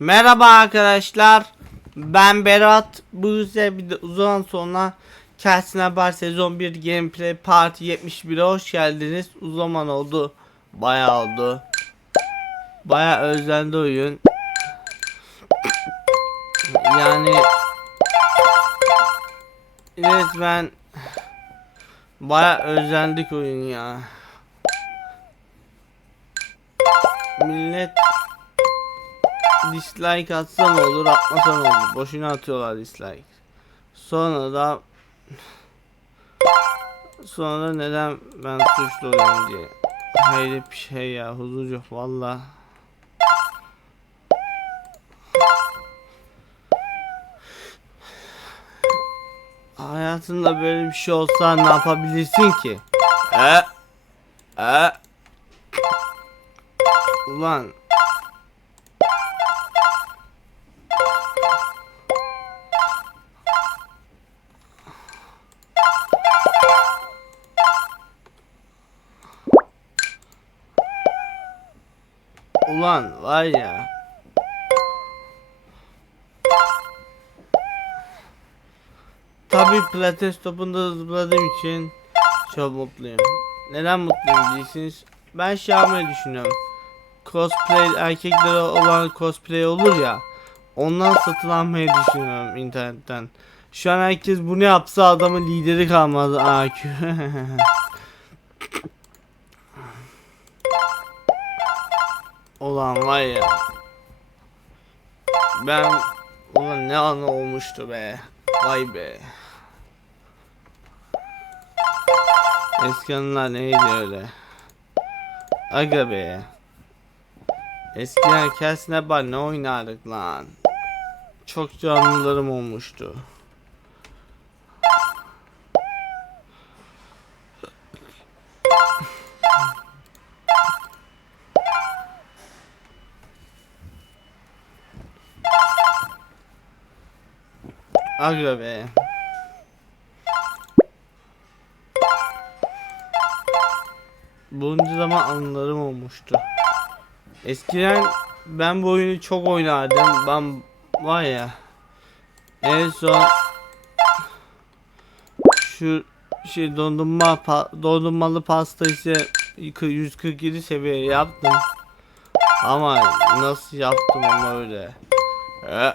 Merhaba arkadaşlar. Ben Berat. Bu size bir de uzun sonra Kelsin Bar sezon 1 gameplay parti 71'e hoş geldiniz. Uzun zaman oldu. Bayağı oldu. Bayağı özlendi oyun. Yani resmen bayağı özlendik oyun ya. Millet dislike atsa ne olur atmasa ne olur. Boşuna atıyorlar dislike. Sonra da sonra da neden ben suçlu oluyorum diye. Hayret bir şey ya huzur yok valla. Hayatında böyle bir şey olsa ne yapabilirsin ki? E e ulan Ulan var ya. Tabii pilates topunda zıpladığım için çok mutluyum. Neden mutluyum diyesiniz? Ben şey düşünüyorum. Cosplay erkeklere olan cosplay olur ya. Ondan satın almayı düşünüyorum internetten. Şu an herkes bunu yapsa adamın lideri kalmaz AQ. Ulan var ya. Ben ulan ne anı olmuştu be. Vay be. Eski anılar neydi öyle? Aga be. Eskiden kesne bar ne oynardık lan. Çok canlılarım olmuştu. Aga be. Bunca zaman anılarım olmuştu. Eskiden ben bu oyunu çok oynardım. Ben var ya. En son şu şey dondurma pa- dondurmalı pasta ise 147 seviye yaptım. Ama nasıl yaptım ama öyle. E,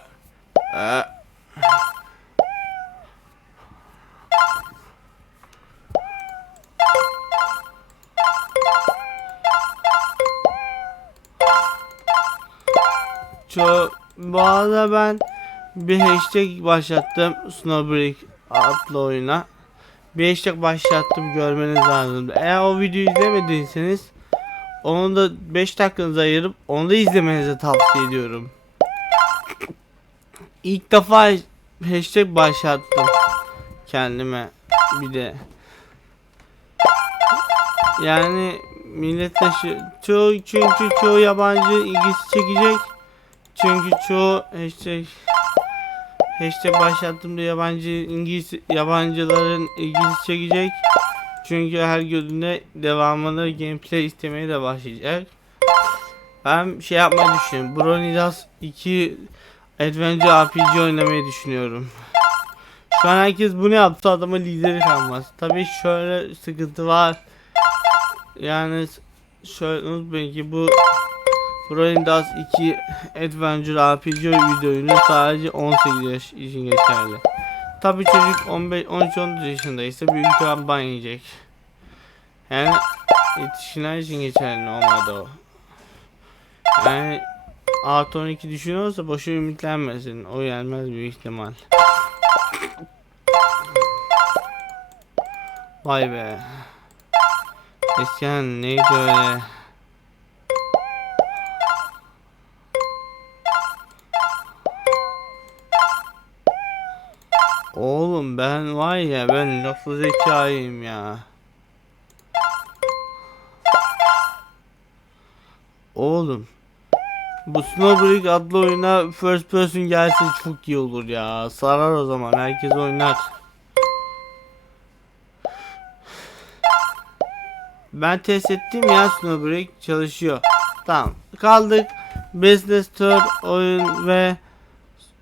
e. bu arada ben bir hashtag başlattım Snowbreak adlı oyuna. Bir hashtag başlattım görmeniz lazım. Eğer o videoyu izlemediyseniz onu da 5 dakikanızı ayırıp onu da izlemenizi tavsiye ediyorum. İlk defa hashtag başlattım kendime bir de. Yani millet taşı çoğu çünkü çoğu yabancı ilgisi çekecek. Çünkü çoğu hashtag hashtag başlattığımda yabancı İngiliz yabancıların ilgisi çekecek. Çünkü her gördüğünde devamını gameplay istemeye de başlayacak. Ben şey yapmayı düşünüyorum. Bronidas 2 Adventure RPG oynamayı düşünüyorum. Şu an herkes bunu yaptı adama lideri kalmaz. Tabii şöyle sıkıntı var. Yani şöyle unutmayın bu Braindas 2 Adventure RPG videoyunu sadece 18 yaş için geçerli. Tabii çocuk 15 13 14 yaşındaysa büyük ihtimal ban. Yani yetişkinler için geçerli olmadı o. Yani artı 12 düşünüyorsa boşu ümitlenmesin. O gelmez büyük ihtimal. Vay be. Eskiden neydi öyle? Oğlum ben var ya ben lafı zekayım ya. Oğlum. Bu Snowbreak adlı oyuna first person gelse çok iyi olur ya. Sarar o zaman herkes oynar. Ben test ettim ya Snowbreak çalışıyor. Tamam kaldık. Business Tour oyun ve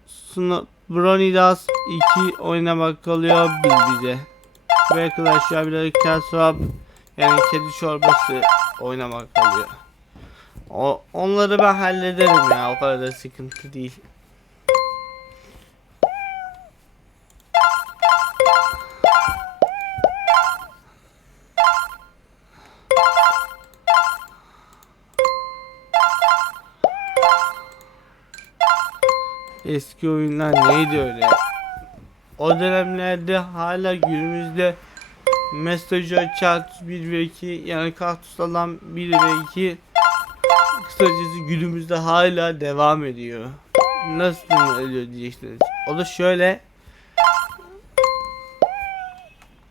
Sno Bronidas 2 oynamak kalıyor bilgide. Ve Clash Royale Cat Swap yani kedi çorbası oynamak kalıyor. O, onları ben hallederim ya o kadar da sıkıntı değil. Eski oyunlar neydi öyle? O dönemlerde hala günümüzde Messenger Chat 1 ve 2 yani Kaktus alan 1 ve 2 kısacası günümüzde hala devam ediyor. Nasıl ediyor diyeceksiniz. O da şöyle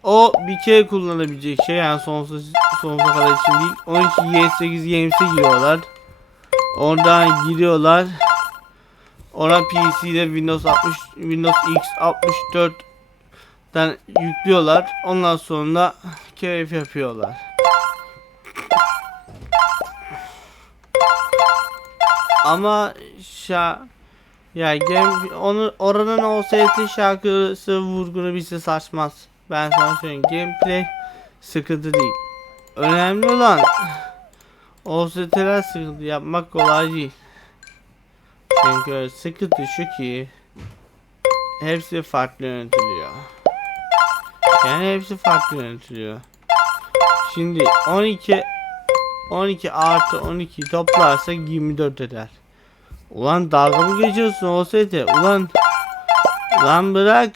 o bir kere kullanabilecek şey yani sonsuz sonsuza kadar için değil. 12 Y8 Games'e giriyorlar. Oradan giriyorlar. Ona PC'de Windows 60 Windows X 64'ten yüklüyorlar. Ondan sonra keyif yapıyorlar. Ama şa ya game onu oranın OST şarkısı vurgunu bize saçmaz. Ben sana söyleyeyim gameplay sıkıntı değil. Önemli olan OST'ler sıkıntı yapmak kolay değil. Çünkü sıkıntı şu ki hepsi farklı yönetiliyor. Yani hepsi farklı yönetiliyor. Şimdi 12 12 artı 12 toplarsa 24 eder. Ulan dalga mı geçiyorsun OST? Ulan lan bırak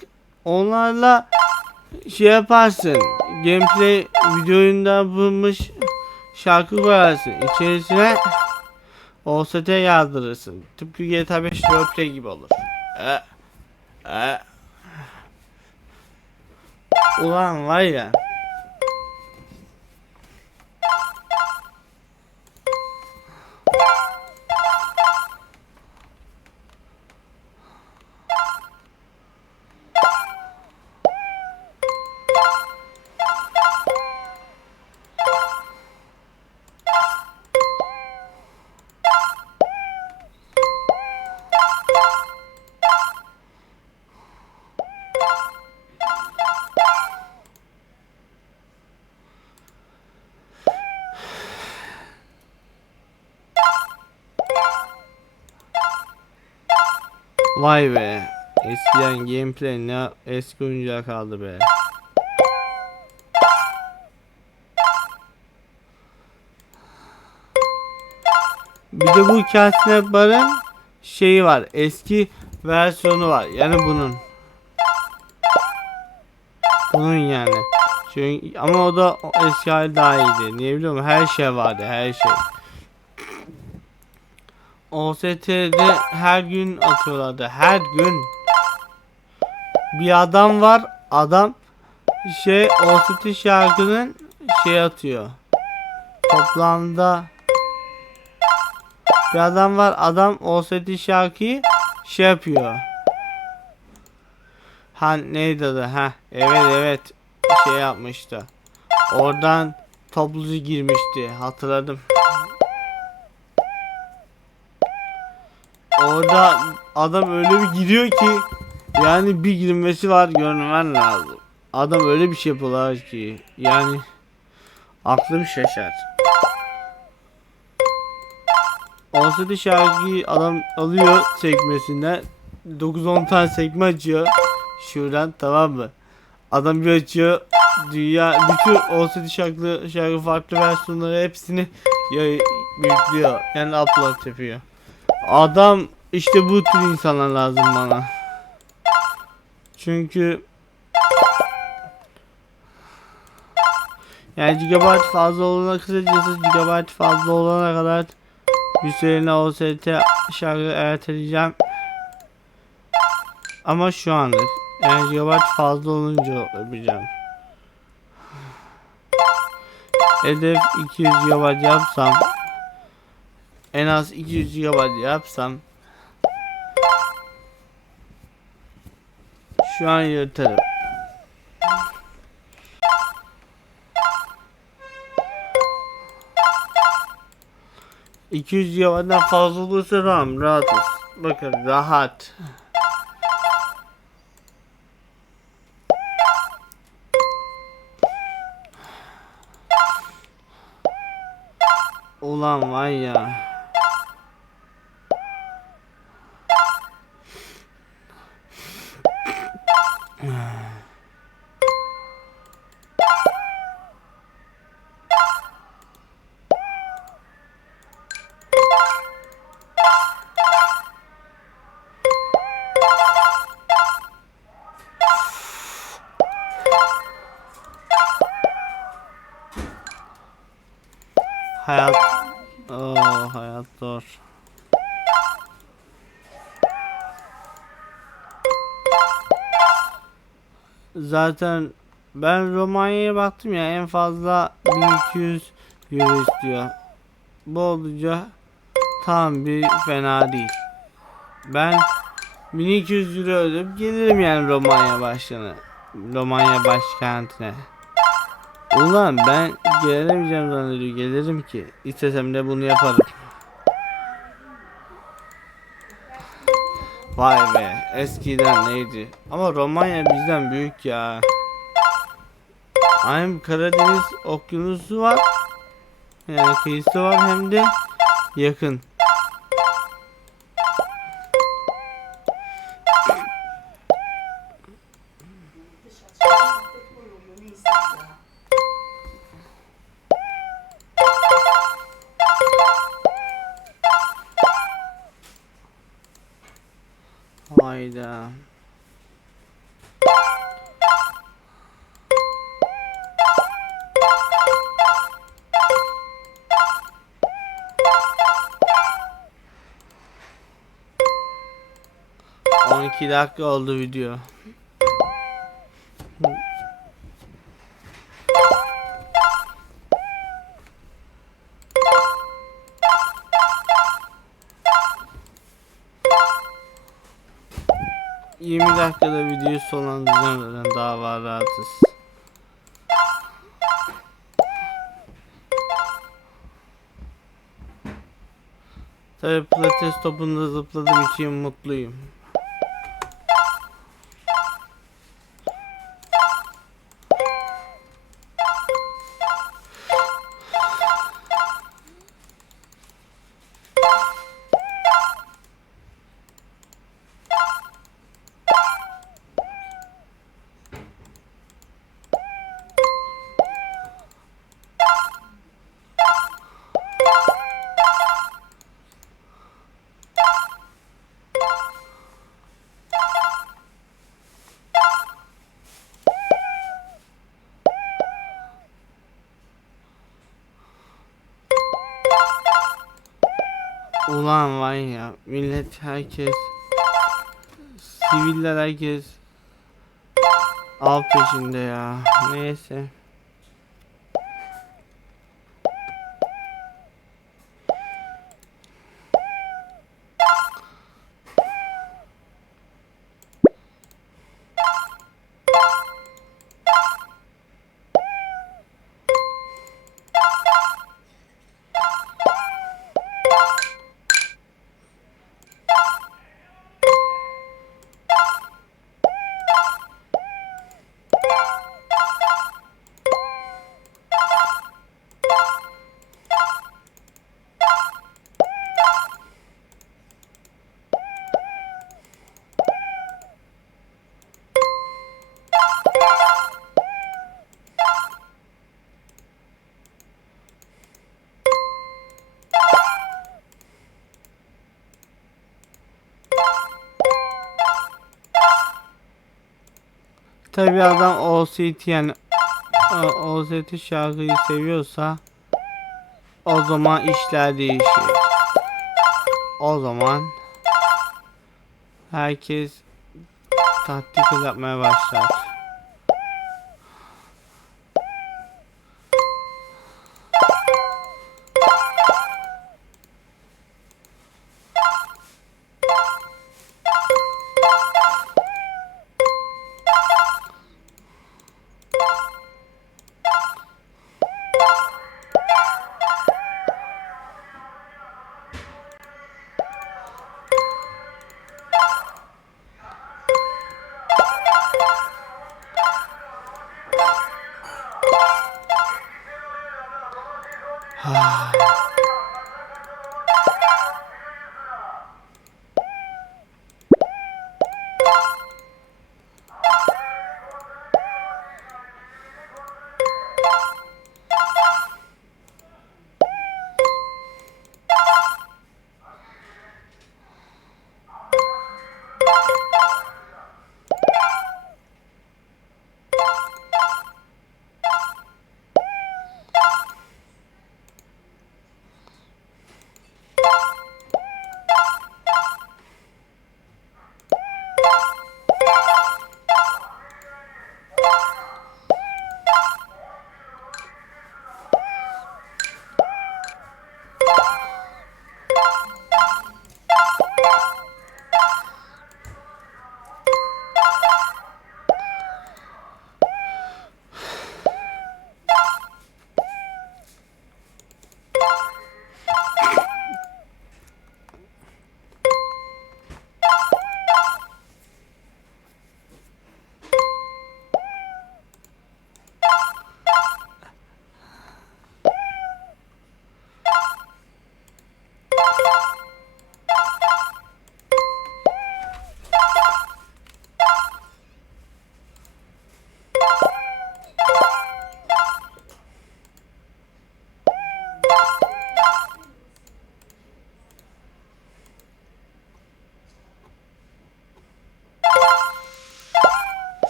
onlarla şey yaparsın. Gameplay videoyunda bulmuş şarkı koyarsın. İçerisine OST yazdırırsın. Tıpkı GTA 5 roleplay gibi olur. E, e. Ulan var ya. Vay be. Eskiden gameplay ne eski oyuncağa kaldı be. Bir de bu Catnap Bar'ın şeyi var. Eski versiyonu var. Yani bunun. Bunun yani. Çünkü ama o da eski hali daha iyiydi. Niye biliyor musun? Her şey vardı. Her şey. OST'de her gün atıyorlardı. Her gün. Bir adam var. Adam şey OST şarkının şey atıyor. Toplamda bir adam var. Adam OST şarkıyı şey yapıyor. Ha neydi adı? Ha evet evet şey yapmıştı. Oradan topluca girmişti. Hatırladım. Orada adam öyle bir giriyor ki yani bir girmesi var görmen lazım. Adam öyle bir şey yapıyorlar ki yani aklım şaşar. Olsa da şarkıyı adam alıyor sekmesinden 9-10 tane sekme açıyor şuradan tamam mı? Adam bir açıyor dünya bütün olsa şarkı, şarkı farklı versiyonları hepsini yüklüyor yani upload yapıyor. Adam işte bu tür insanlar lazım bana. Çünkü yani gigabyte fazla olana kısacası gigabyte fazla olana kadar süreliğine OST şarkı erteleyeceğim. Ama şu anlık yani gigabyte fazla olunca yapacağım. Hedef 200 GB yapsam en az 200 GB yapsam şu an yırtarım. 200 GB'dan fazla olursa RAM rahatız. Bakın rahat. Ulan vay ya. Hayat Oo, hayat zor. Zaten ben Romanya'ya baktım ya en fazla 1200 euro istiyor. Bu olunca tam bir fena değil. Ben 1200 euro ödeyip gelirim yani Romanya başkanı. Romanya başkentine. Ulan ben gelemeyeceğim zannediyor. Gelirim ki. İstesem de bunu yaparım. Vay be. Eskiden neydi? Ama Romanya bizden büyük ya. Hem Karadeniz okyanusu var. Yani kıyısı var hem de yakın. Hayda. On iki dakika oldu video. Yirmi dakikada videoyu sonlandıracağım zaten daha var rahatız. Tabi pilates topunda zıpladığım için mutluyum. Ulan vay ya. Millet herkes siviller herkes av peşinde ya. Neyse Tabi adam OCT yani e, OCT şarkıyı seviyorsa o zaman işler değişir. O zaman herkes taktik yapmaya başlar.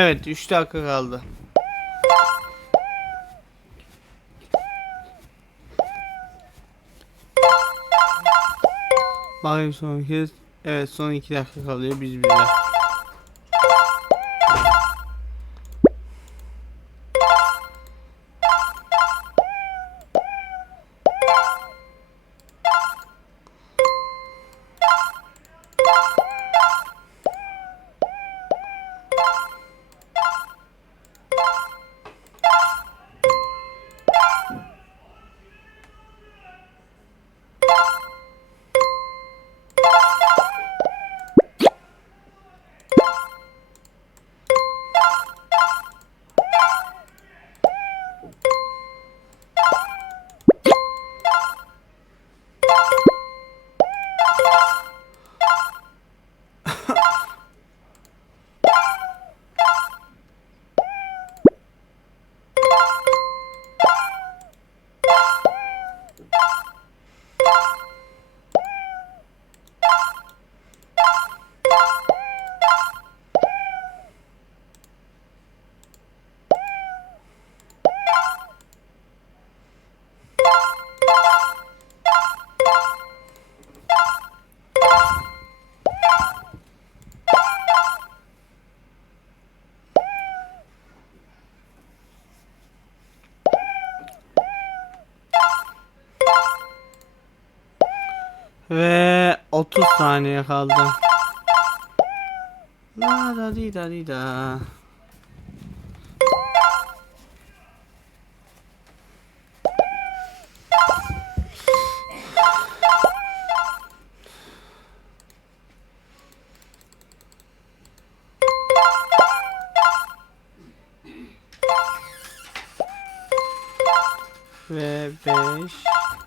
Evet 3 dakika kaldı. Bakayım son kez. Evet son 2 dakika kalıyor biz bize. Ve 30 saniye kaldı. La da di da di da. Ve 5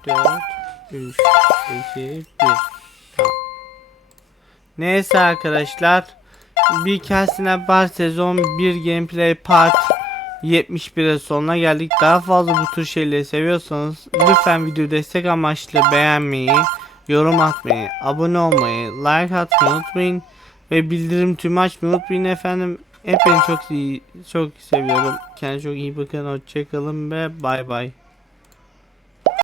4 3 2 1 Tamam. Neyse arkadaşlar bir Castle Bar sezon 1 gameplay part 71'e sonuna geldik. Daha fazla bu tür şeyleri seviyorsanız lütfen video destek amaçlı beğenmeyi, yorum atmayı, abone olmayı, like atmayı unutmayın. Ve bildirim tümü açmayı unutmayın efendim. Hepinizi çok iyi, çok seviyorum. Kendinize çok iyi bakın. Hoşçakalın ve bay bay.